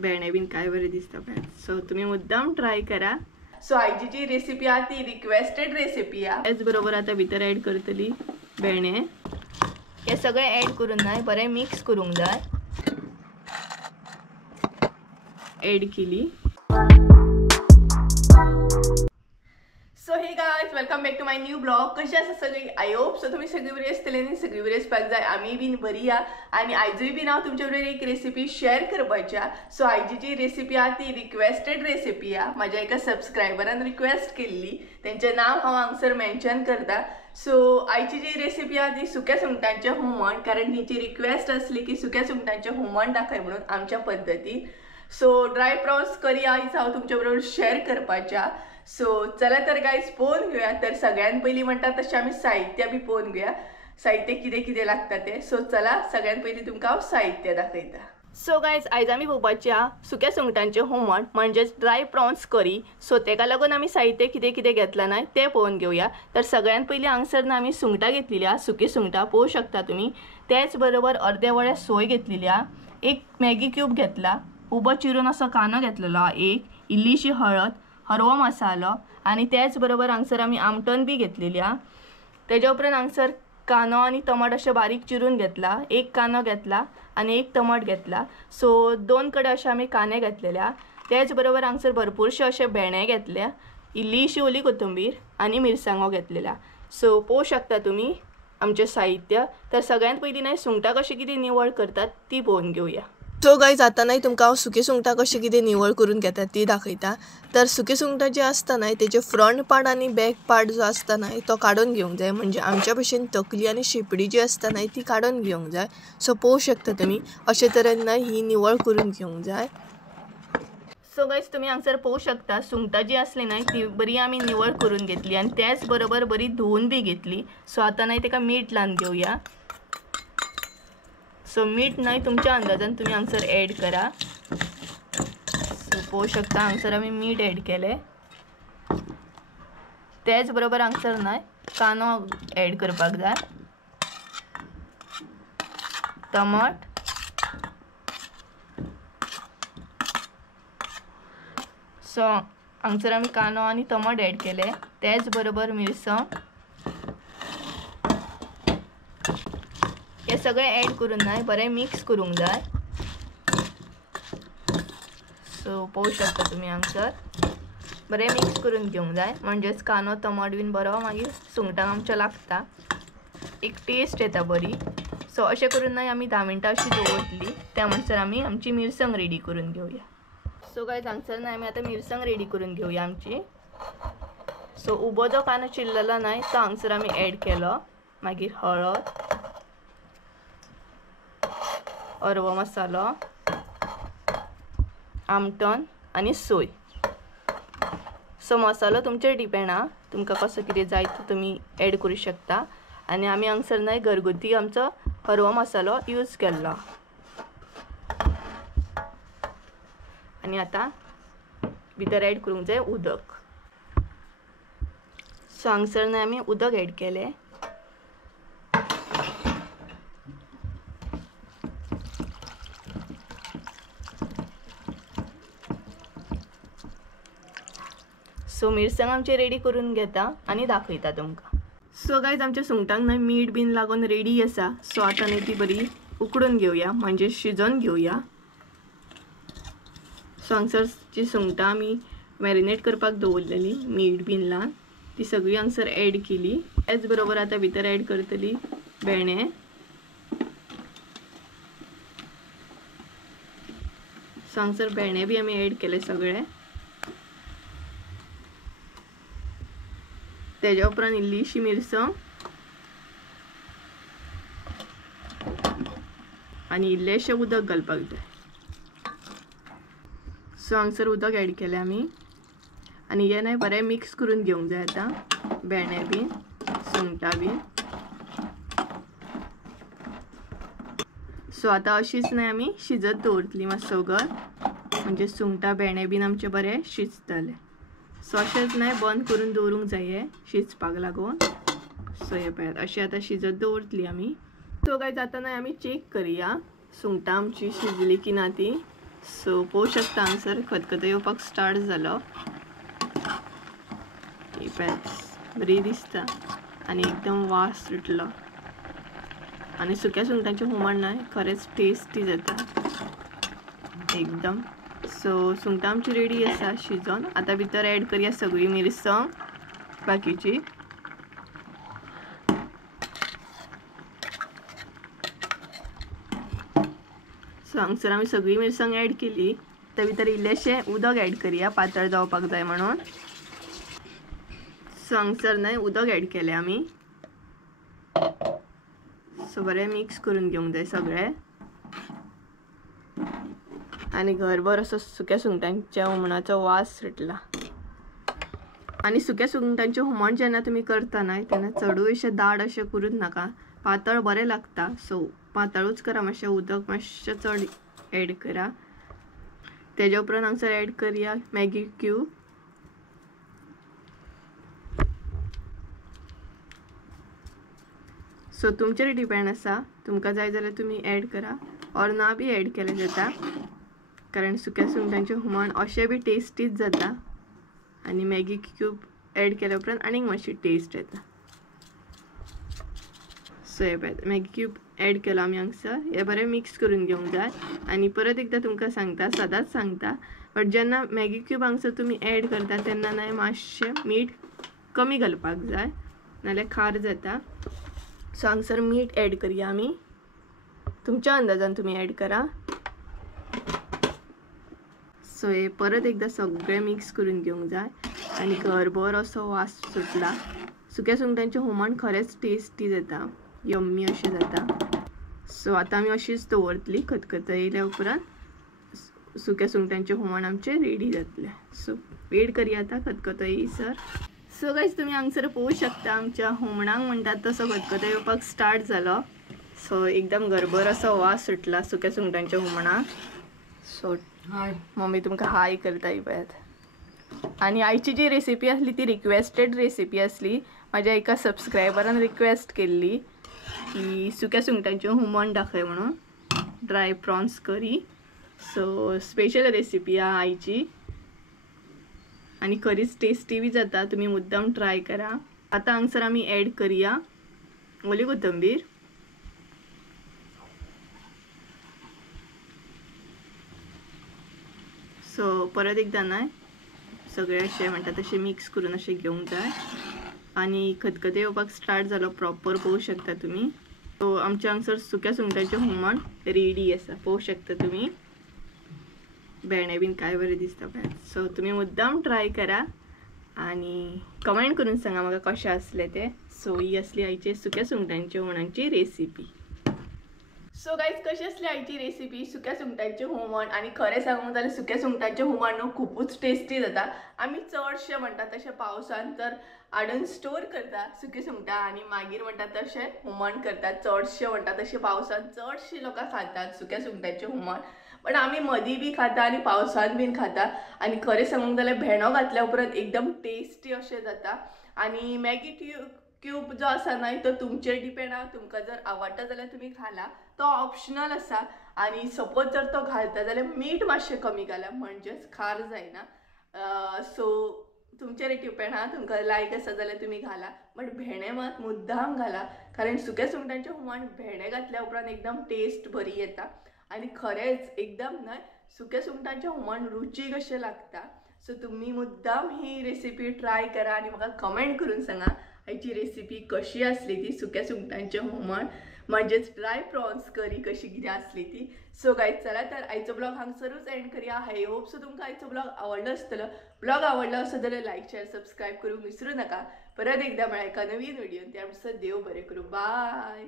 भेणे bin काय बरे दिसता पळय. सो तुम्ही मुद्दाम ट्राय करा. सो आयची जी रेसिपी आहे ती रिक्वेस्टेड रेसिपी आहे. त्याच बरोबर आता भितर ऍड करतली भेणे. हे सगळे ऍड करून नाही बरे मिक्स करूंक जाय. ऍड केली. So hey guys, welcome back to my new blog. कशी आसा सगळी? आय होप सो तुम्ही सगळी बरी आसतली आनी सगळी बरी आसपाक जाय. आमी बीन बरी आ आणि आयजूय बीन हांव तुमच्या बरोबर एक रेसिपी शेअर करपाच्या. सो आयची जी रेसिपी आहे ती रिक्वेस्टेड रेसिपी आहे. माझ्या एका सबस्क्रायबरान रिक्वेस्ट केल्ली, त्यांचे नाव हांव हांगसर मेन्शन करता. सो आयची जी रेसिपी आहे ती सुक्या सुंगटांचे हुमण, कारण तिची रिक्वेस्ट असली की सुक्या सुंगटांचे हुमण दाखय म्हणून आमच्या पद्धतीन. सो ड्राय प्रॉन्स करी आयज हांव तुमच्या बरोबर शेअर करपाच्या. सो चला तर गाइस पळोवन घेऊया. तर सगळ्यात पहिली म्हणतात तसे आम्ही साहित्य बी पळोवन घेऊया, साहित्य कितें कितें लागता ते. सो चला सगळ्यात पहिली तुमकां हांव साहित्य दाखयता. सो गाइस, आयज आमी पळोवपाच्या सुक्या सुंगटांचे हुमण म्हणजेच ड्राय प्रॉन्स करी. सो तेका लागून आमी साहित्य कितें कितें घेतला नाही ते पळोवन घेऊया. तर सगळ्यात पहिली हांगसर आमी सुंगटां घेतलेली आहा, सुकी सुंगटां पळोवू शकता तुम्ही. त्याच बरोबर अर्दे वळे सोय घेतलेली आहा, एक मॅगी क्यूब घेतला, उबो चिरून असो कांदो घेतलेलो आहा, एक इल्लीशी हळद, हरवो मसालो आणि त्याच बरोबर हांगसर आमी आमटण बी घेतलेली आहा. तेज्या उपरांत हांगसर कांदो आणि टमाट अशें बारीक चिरून घेतला, एक कांदो घेतला आणि एक टमाट घेतला. सो दोन कडे अशें आमी कांदे घेतलेले आहा. त्याच बरोबर हांगसर भरपूरशे अशे भेणे घेतल्या, इल्लीशी ओली कोथंबीर आणि मिरसांगो घेतलेल्या. सो पळोवू शकता तुम्ही आमचे साहित्य. तर सगळ्यात पहिली नाही सुंगटां कशी कितें निवळ करतात ती पळोवन घेऊया. सो गाइज, आता नाही तुमकां हांव सुकी सुंगटां कशी कितें निवळ करून घेतात ती दाखयता. तर सुकी सुंगटां जे आसता न्हय तेजे फ्रंट पार्ट आणि बॅक पार्ट जो आसता न्हय तो काढून घेवंक जाय. म्हणजे आमच्या भशेन तकली आणि शेपडी जी आसता न्हय ती काढून घेवंक जाय. सो पळोवू शकता तुम्ही अशे तरेन न्हय ही निवळ करून घेवंक जाय. सो गाइज, तुम्ही हांगसर पळोवू शकता सुंगटां जी आसली न्हय ती बरी आमी निवळ करून घेतली आणि त्याच बरोबर बरी धुवून बी घेतली. सो आता न्हय तेका मीठ लावन घेवया. सो मीठ नाही तुमच्या अंदाजान तुम्ही हांगसर ॲड करा. सो पळोवू शकता हांगसर आमी मीठ ॲड केले. त्याच बरोबर हांगसर न्हय कांदो ॲड करपाक जाय, टमाट, सो हांगसर आमी कांदो आनी टमाट ॲड केले. त्याच बरोबर मिरसांग हे सगळे ॲड करून नाही बरें मिक्स करूंक जाय. सो पळोवू शकता तुम्ही हांगसर बरें मिक्स करून घेवंक जाय. म्हणजेच कांदो टमाट बीन बरो मागीर सुंगटांक आमच्या लागता, एक टेस्ट येता बरी. सो अशें करून नाही आमी 10 मिनटां अशी दवरतली. त्या म्हणसर आमी आमची मिरसांग रेडी करून घेवया. सो गाइस, हांगसर नाही आमी आतां मिरसांग रेडी करून घेवया आमची. सो उबो जो कांदो चिरलेलो नाही तो हांगसर आमी ॲड केलो. मागीर हळद, हरवो मसालो, आमटण आणि सोय. सो मसालो तुमचेर डिपेंड आहा, तुमकां कसो कितें जाय तो तुमी ॲड करूं शकता. आणि आमी हांगसर न्हय घरगुती आमचो हरवो मसालो यूज केल्लो. आणि आता भितर ॲड करूंक जाय उदक. सो हांगसर न्हय आमी उदक ॲड केले. सो मिरसांग आमची रेडी करून घेता आणि दाखयता तुमकां. सो गाइज, आमच्या सुंगटांक न्हय मीठ बीन लागून रेडी आसा. सो आता न्हय ती बरी उकडून घेवया, म्हणजे शिजोवन घेवया. सो हांगसरची सुंगटां आमी मॅरिनेट करपाक दवरलेली मीठ बीन लावन, ती सगळी हांगसर ॲड केली. त्याच बरोबर आता भितर ॲड करतली भेणे. सो हांगसर भेणे बी आमी ॲड केले सगळे. तेज्या उपरांत इल्लीशी मिरसांग आणि इल्लेशें उदक घालपाक जाय. सो हांगसर उदक ॲड केलें आमी आणि हे न्हय बरें मिक्स करून घेवंक जाय. आतां भेणे बीन सुंगटां बीन. सो आता अशीच न्हय आमी शिजत दवरतली मातसो वगर, म्हणजे सुंगटां भेणे बीन आमचे बरें शिजतले. सो अशेंच न्हय बंद करून दवरूंक जाय शिजपाक लागून. सो हे पळयात अशी आता शिजत दवरतली आमी. सो गाइज, आता न्हय आमी चेक करूया सुंगटां आमची शिजली की ना ती. सो पळोवं शकता हांगसर खतखतो येवपाक स्टार्ट जालो. ही पॅच बरी दिसता आनी एकदम वास सुटलो आनी सुक्या सुंगटांचें हुमण न्हय खरेंच टेस्टी जाता एकदम. सो सुंगटां आमची रेडी आसा शिजोन. आतां भितर ऍड करया सगळी मिरसांग बाकीची. सो हांगसर आमी सगळी मिरसांग ऍड केली. त्या भितर इल्लेशें उदक ऍड करया पातळ जावपाक जाय म्हणून. सो हांगसर न्हय उदक ऍड केलें आमी. सो बरें मिक्स करून घेवंक जाय सगळें आनी घरभर असो सुक्या सुंगटांच्या हुमणाचो वास सुटला. आनी सुक्या सुंगटांचें हुमण जेन्ना तुमी करता न्हय तेन्ना चडूय अशें दाट अशें करूच नाका. पातळ बरें लागता. सो पातळूच करा. मातशें उदक मातशें चड ऍड करा. तेज्या उपरांत हांगसर ऍड करया मॅगी क्यूब. सो तुमचेर डिपेंड आसा. तुमकां जाय जाल्यार तुमी ऍड करा ऑर ना बी ऍड केलें जाता कारण सुक्या सुंगटांचें हुमण अशें बी टेस्टीच जाता आनी मॅगी क्यूब ऍड केल्या उपरांत आनीक मातशी टेस्ट येता. सो हे पळय मॅगी क्यूब ऍड केलो आमी हांगसर. हे बरें मिक्स करून घेवंक जाय आनी परत एकदां तुमकां सांगता सदांच सांगता बट जेन्ना मॅगी क्यूब हांगसर तुमी ऍड करता तेन्ना न्हय मातशें मीठ कमी घालपाक जाय नाल्यार खार जाता. सो हांगसर मीठ ऍड करया आमी. तुमच्या अंदाजान तुमी ऍड करा. सो हे परत एकदां सगळें मिक्स करून घेवंक जाय आनी घरभर असो वास सुटला. सुक्या सुंगटांचें हुमण खरेंच टेस्टी जाता यम्मी अशें जाता. सो आतां आमी अशीच दवरतली. खतखतो येयल्या उपरांत सुक्या सुंगटांचें हुमण आमचें रेडी जातलें. सो वेट करया आतां खतखतो येयसर. सो गायज तुमी हांगसर पळोवंक शकता आमच्या हुमणाक म्हणटात तसो खतखतो येवपाक स्टार्ट जालो. सो एकदम घरभर असो वास सुटला सुक्या सुंगटांच्या हुमणाक. सो हाय मम्मी तुमकां हाय करता पळयात. आनी आयची जी रेसिपी आसली ती रिक्वेस्टेड रेसिपी आसली. म्हाज्या एका सबस्क्रायबरान रिक्वेस्ट केल्ली की सुक्या सुंगटांचें हुमण दाखय म्हणून ड्राय प्रॉन्स करी. सो स्पेशल रेसिपी आहा आईची आनी खरीच टेस्टी बी जाता. तुमी मुद्दाम ट्राय करा. आतां हांगसर आमी ऍड करया ओली कोथंबीर. सो परत एकदां न्हय सगळें अशें म्हणटा तशें मिक्स करून अशें घेवंक जाय आनी खतखतो येवपाक स्टार्ट जालो प्रॉपर पळोवंक शकता तुमी. सो आमच्या हांगसर सुक्या सुंगटांचें हुमण रेडी आसा पळोवंक शकता तुमी. भेंडे बीन काय बरें दिसता पळय. सो तुमी मुद्दाम ट्राय करा आनी कमेंट करून सांगा म्हाका कशें आसलें तें. सो ही आसली आयचे सुक्या सुंगटांच्या हुमणाची रेसिपी. सो गायज कशी आसली आयची रेसिपी सुक्या सुंगटांचें हुमण. आनी खरें सांगूंक जाल्यार सुक्या सुंगटांचें हुमण न्हू खूबच टेस्टी जाता. आमी चडशें म्हणटा तशें पावसान तर हाडून स्टोर करता सुकी सुंगटां आनी मागीर म्हणटा तशें हुमण करतात. चडशें म्हणटा तशें पावसान चडशीं लोकां खातात सुक्या सुंगटांचें हुमण. पण आमी मदीं बी खाता आनी पावसान बीन खाता. आनी खरें सांगूंक जाल्यार भेंडो घातल्या उपरांत एकदम टेस्टी अशें जाता. आनी मॅगी क्यूब जो आसा न्हय तो तुमचेर डिपेंड आहा. तुमकां जर आवडटा जाल्यार तुमी घाला. तो ऑप्शनल आसा. आनी सपोज जर तो घालता जाल्यार मीठ मातशें कमी घाला म्हणजेच खार जायना. सो तुमचेर डिपेंड आहा. तुमकां लायक आसा जाल्यार तुमी घाला. बट भेंडे मात मुद्दाम घाला कारण सुक्या सुंगटांचें हुमण भेंडे घातल्या उपरांत एकदम टेस्ट बरी येता. आनी खरेंच एकदम न्हय सुक्या सुंगटांचें हुमण रुचीक अशें लागता. सो तुमी मुद्दाम ही रेसिपी ट्राय करा आनी म्हाका कमेंट करून सांगा हाची रेसिपी कशी आसली ती सुक्या सुंगटांचें हुमण म्हणजेच ड्राय प्रॉन्स करी कशी कितें आसली ती. सो गायज चला तर आयचो ब्लॉग हांगसरूच एंड करया. आय होप सो तुमकां आयचो ब्लॉग आवडलो आसतलो. ब्लॉग आवडलो आसत जाल्यार लायक शेअर सबस्क्राईब करूंक विसरू नका. परत एकदा मेळ्या एका नवीन व्हिडिओन. त्या देव बरें करूं. बाय.